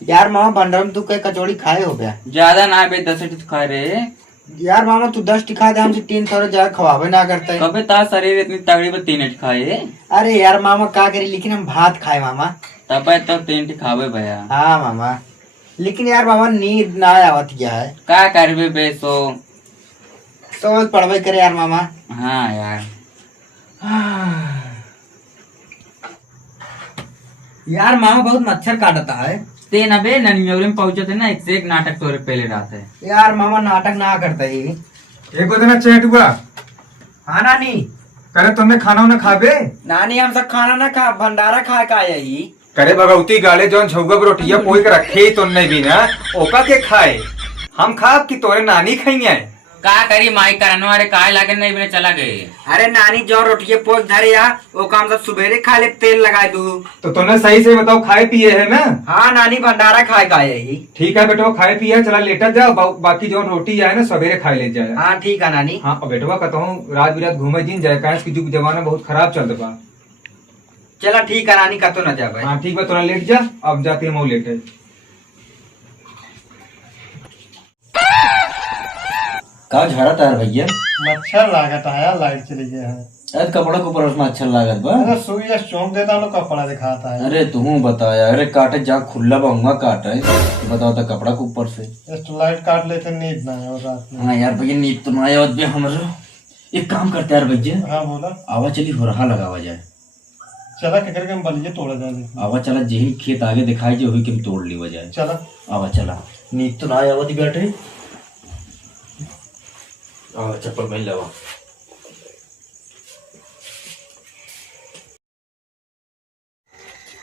यार मामा भंडार में तू कई कचौड़ी खाए हो गया। ज्यादा ना बे 10 टी खा रहे। यार मामा तू 10 टी खा दे, हमसे 3 थोड़ा ज्यादा खवाबे ना करता है। कबे ता शरीर इतनी तगड़ी पर 3 टी खाए। अरे यार मामा क्या करे, लेकिन हम भात खाए मामा। तब तो 3 टी खावे भैया। हाँ मामा, लेकिन यार मामा नींद ना आवत क्या है। का करबे बे सो समझ पड़वे करे यार मामा। हाँ यार। यार मामा बहुत मच्छर काटता है। ते न बे ननियोरे में पहुंचे थे ना, एक से एक नाटक तोरे पहले रात है। यार मामा नाटक ना करता ही। एक दिन चेट हुआ। हाँ नानी। करे तुमने खाना उन्हें खाबे। नानी हम सब खाना ना खा, भंडारा खा का यही। करे भगवती गाले जौन छौगा रोटिया पोई के रखे तुमने भी ना, ओका के खाए हम खाब कि तोरे नानी खाई है। का करी माई करनो अरे काय लागे नहीं बिना चला गए। अरे नानी जो रोटिये पोच धरे या वो काम सब सुबेरे खा ले, तेल लगाए दू। तो तुमने सही से बताओ खाए पिए है ना। हाँ नानी भंडारा खाए का यही। ठीक है बेटवा, खाए पिए चला लेटा जाओ, बाकी जो रोटी है ना सवेरे खाए ले जाए। हाँ ठीक है नानी। हाँ बेटवा कहता हूँ रात बिरात घूमे जिन जाए, काहे की जुग जमाना बहुत खराब चल रहा। चला ठीक है नानी, का तो न जा भाई। हाँ ठीक है, थोड़ा लेट जा, अब जाती है लेटे। का झाड़ा तार भैया मच्छर लागत है, लाइट चली गई है। अरे कपड़ा को ऊपर उसमें अच्छा लागत बा। अरे सुई या चौंक देता हूँ, कपड़ा दिखाता है। अरे तू बताया, अरे काटे जा खुला बाऊंगा काटे तो बताओ तो कपड़ा के ऊपर से लाइट काट लेते, नींद ना है और रात में। हाँ यार भैया नींद तो ना आया बे हमरो। एक काम करते यार भैया, हाँ बोला। आवा चली हो रहा लगावा जाए। चला के करके हम बलिए तोड़ा जाए। आवा चला, जही खेत आगे दिखाई जे वही के हम तोड़ ली जाए। चला आवा चला, नींद तो ना आया थी बैठे। आवा चप्पल पहन लवा।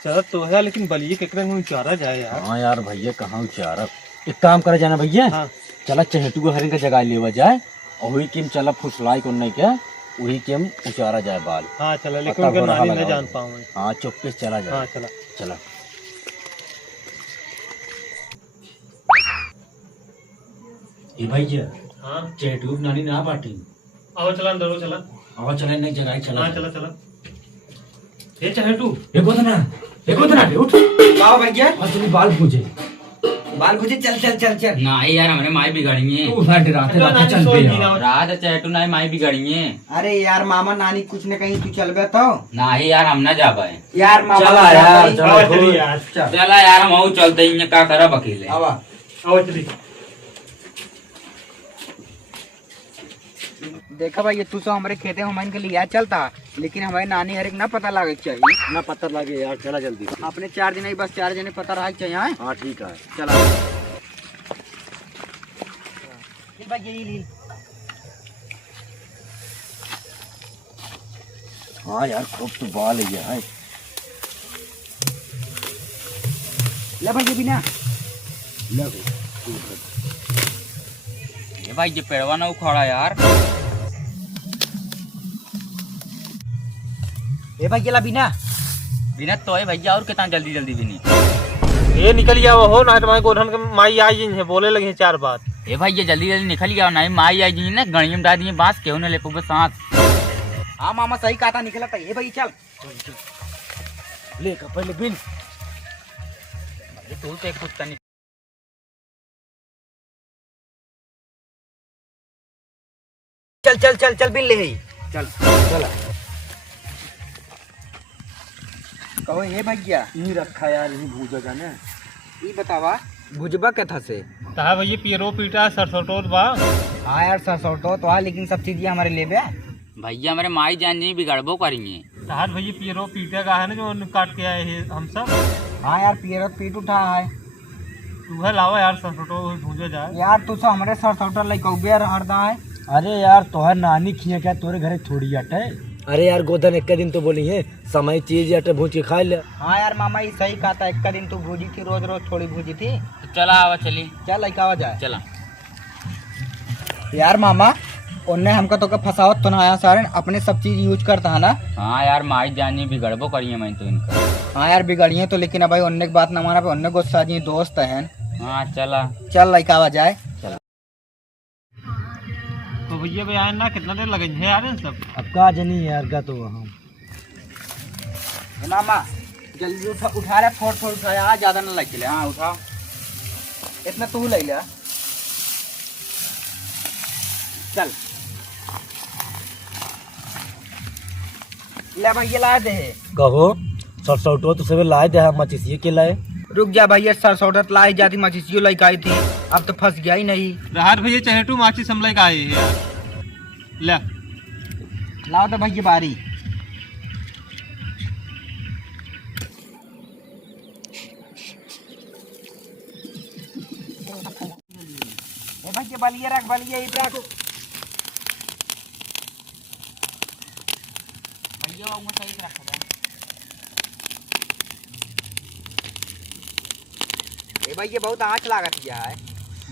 चला तो है, लेकिन बलिए केकरे में उचारा जाए यार। हाँ यार भैया कहाँ उचारा। एक काम करे जाना भैया, हाँ। चला चहेटू को हरिन का जगह लेवा जाए और वही के चला फुसलाई को नहीं क्या, वही के हम उचारा जाए बाल। हाँ चला, लेकिन पता उनका हो रहा नानी लगा नहीं जान हुआ। पाऊंगे। हाँ चुपके से चला जाए। हाँ चला चला। ये भैया हाँ चहेटू नानी ना पाटी। आओ चला अंदर, चला। आवा चला नहीं जगह चला। हाँ चला चला। ये चहेटू देखो तो ना उठ। लाओ भैया, और तुम्हें बाल पूछे बाल गुजे, चल चल चल चल। ना यार हमारे माई बिगाड़ेंगे। तू ना डराते रहते चल पे यार। रात चैटू ना माई बिगाड़ेंगे। अरे यार मामा नानी कुछ न कहीं तू चल तो। ना ही यार हम ना जा पाए। यार मामा चला यार, चल। आओ चलिए यार। चला यार हम और चलते ही का करा अकेले। आवा। आओ चलिए। देखा भाई, तू तो हमारे खेते हमारे के लिए चलता, लेकिन हमारे नानी हर एक ना पता लगे चाहिए। ना पत्थर लगे यार, चला जल्दी। अपने 4 दिन ही बस 4 जने पता रहा चाहिए। हाँ? हाँ ठीक है चला भाई, यही ली। हाँ यार खूब तो बाल है। ले भाई ये भी ना। ये भाई ये पेड़वा ना उखाड़ा यार। ए भाई ये ला बिना। बिना तो है भैया, और कितना जल्दी जल्दी भी नहीं। ये निकल गया वो हो ना, तुम्हारे गोधन के माई आई जिन है, बोले लगे 4 बात। ए भाई ये जल्दी जल्दी निकल गया ना, माई आई जी ना गणियों में डाल दिए बांस क्यों न ले पूरे सांस। हाँ मामा सही कहा था, निकला था ये भाई। चल ले पहले बिल। तू तो एक कुत्ता नहीं। चल चल चल चल बिल ले गई। चल चल। कहो ये भैया ये रखा यार, ये भूजा जाने। ये बतावा भुजबा के था से। कहा भैया पियरो पीटा सरसोटोत बा। हाँ यार सरसोटो तो लेकिन सब चीज हमारे ले बे। भैया हमारे माई जान जी बिगड़बो करेंगे। तहार भैया पियरो पीटेगा है ना, जो काट के आए हैं हम सब। हाँ यार पियरो पीट उठा है। तू है लावा यार सरसोटो भूजा जाए। यार तू तो हमारे सरसोटो लइकौबे हरदा है। अरे यार तोहर नानी खिया क्या तोरे घरे थोड़ी अटे। अरे यार गोदन एक दिन तो बोली है समय चीज अटे भूज के खा ले। हाँ यार मामा ये सही कहा था, एक दिन तू भूजी थी, रोज रोज थोड़ी भूजी थी। तो चला आवा चली। चल लइकावा जाए। चला यार मामा उनने हमका तो फसावत तो ना आया सारे, अपने सब चीज यूज करता है ना। हाँ यार माई जान जी बिगड़बो करिए मैं तो इनका। हाँ यार बिगड़िए तो, लेकिन अब भाई उनने की बात ना माना, उनने गुस्सा जी दोस्त है। हाँ चला। चल लइकावा जाए। तो भैया भाई आए ना, कितना देर लगे है यार इन सब। अब का जनी यार का तो वहाँ मामा जल्दी उठा ले, थोड़ा थोड़ा उठाया, ज्यादा ना लग चले। हाँ उठाओ, इतना तू ले लिया। चल ले भैया ला दे। कहो सरसौटो तो सब लाए दे, मचिसिए के लाए। रुक जा भैया, सरसौटत लाई जाती, मछिसियो लाई आई थी, अब तो फंस गया ही नहीं। राहत भैया चहेटू माची समले का आए यार। ले लाओ तो भैया बारी। ए भैया बलिए रख, बलिए इधर रख। भैया वो सही से रख दे। ए भैया बहुत आँच लागत है।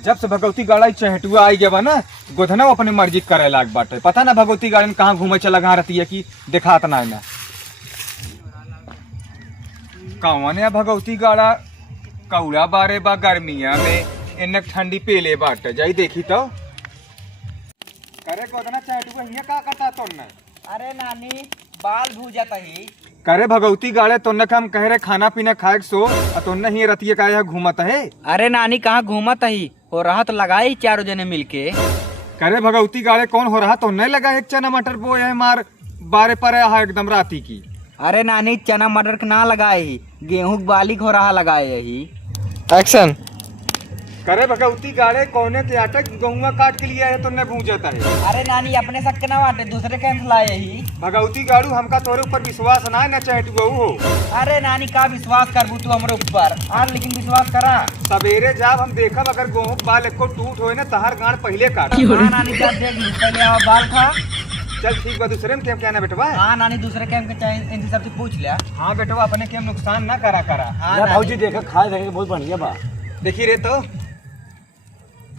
जब से भगवती गाड़ा चहटुआ आई गया ना, गोधना अपनी मर्जी करे लाग बाटे। पता ना भगवती गाड़ी में कहाँ घूमे चला, कहाँ रहती है कि दिखात ना है। कौन है भगवती गाड़ा कौड़ा बारे बा गर्मिया में इन्नक ठंडी पेले बाटे, जाई देखी तो। करे गोधना चहटुआ हिया का कटा तो न। अरे नानी बाल भूजत ही। करे भगवती गाड़े तो न हम कह रहे खाना पीना खाए सो, तो न ही रतिया का यह घूमत है। अरे नानी कहाँ घूमत ही, हो रहा तो लगाई चारों जने मिलके। करे भगवती गाड़े कौन हो रहा तो नहीं लगा, एक चना मटर बोए है मार बारे पर है एकदम राती की। अरे नानी चना मटर के ना लगाए, गेहूं बाली हो रहा लगाए ही। एक्शन। करे भगवती गाड़े कौने के आटा गेहुआ काट के लिए है तो न भूंजता है। अरे नानी अपने शक ना बाटे, दूसरे के लाए ही। भगवती गाड़ू हमका तोरे ऊपर विश्वास ना है, न चहटुआ हो। अरे नानी का विश्वास करबू तू हमरे ऊपर, और लेकिन विश्वास करा। सवेरे जब हम देखब अगर गेहूं बाल एको टूट होए न तहर गाड़ पहले काट। हाँ नानी जब देख ली, पहले आओ बाल खा। चल ठीक बा, दूसरे में क्या ना बेटवा। हाँ नानी दूसरे कैम के चाहे इनसे सबसे पूछ लिया। हाँ बेटवा, अपने के नुकसान ना करा करा। हाँ भाजी देखा खाए देखे बहुत बढ़िया बा। देखी रे तो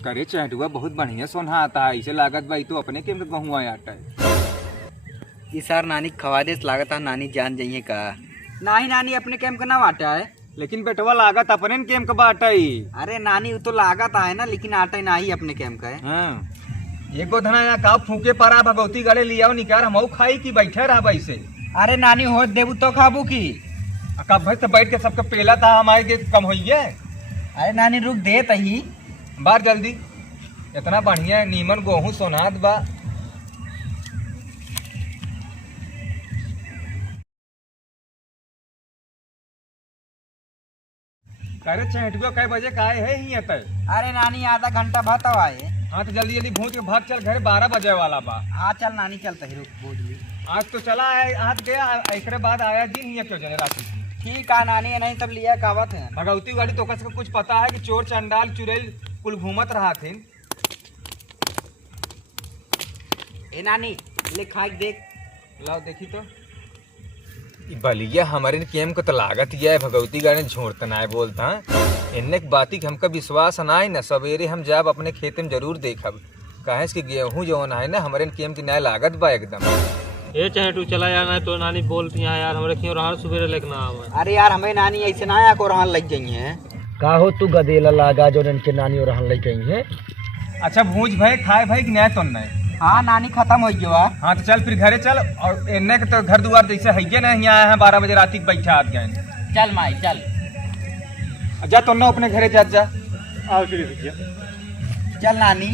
करे चहटुआ बहुत बढ़िया सोना आता है, इसे लागत भाई तो अपने के गेहुआ आटा है। इस सार नानी खवा दे, लागत है नानी जान जाइए का। नहीं नानी अपने कैम का ना आटा है। लेकिन बेटवा लागत अपने केम का बाटा ही। अरे नानी वो तो लागत है ना, लेकिन आटा ना ही अपने कैम का है। हाँ ये गोधना यहाँ का फूके परा भगवती गले लिया निकाल हम खाई की बैठे रहा वैसे। अरे नानी हो देबू तो खाबू की। कब भाई तो बैठ के सबके पेला था हमारे के कम होइए। अरे नानी रुक दे तही बार जल्दी, इतना बढ़िया नीमन गेहूं सोनात बा। करे चहटुआ कै बजे का है ही तय। अरे नानी आधा घंटा भात आए। हाँ तो जल्दी जल्दी भूज के भाग चल, घर 12 बजे वाला बा। हाँ चल नानी चलता ही, रुक भूज ली। आज तो चला है, आज गया एक बाद आया जी ही क्यों जने रात की। ठीक है नानी, नहीं सब लिया कावत है। भगवती वाली तो कस कुछ पता है कि चोर चंडाल चुड़ैल कुल घूमत रहा थे। ए नानी ले खाई देख। लाओ देखी तो बलिया हमारे केम को तो लागत है भगवती गाने झोड़ता ना बोलता इन्ने बाती के हमका विश्वास ना न। सवेरे हम जब अपने खेत में जरूर देखब, कहे कि गेहूं जो है ना हमारे केम की नया लागत बा एकदम। ये चहेटू चला यार, नहीं तो नानी बोलती हैं यार हमारे क्यों रहा सुबह लेकर आवे। अरे यार हमें नानी ऐसे ना आया को रहन लग जाइए। का हो तू गदेला लागा जो इनके नानी और रहन लग गई है। अच्छा भूज भाई खाए भाई कि नहीं तो नहीं। हाँ नानी खत्म हो गया। हाँ तो चल फिर घरे चल, और इन्ने के तो घर द्वार जैसे है ना, यहाँ आए हैं 12 बजे रात बैठा आ गए। चल माई चल। जा तो ना अपने घरे जा। आओ चलिए चल नानी।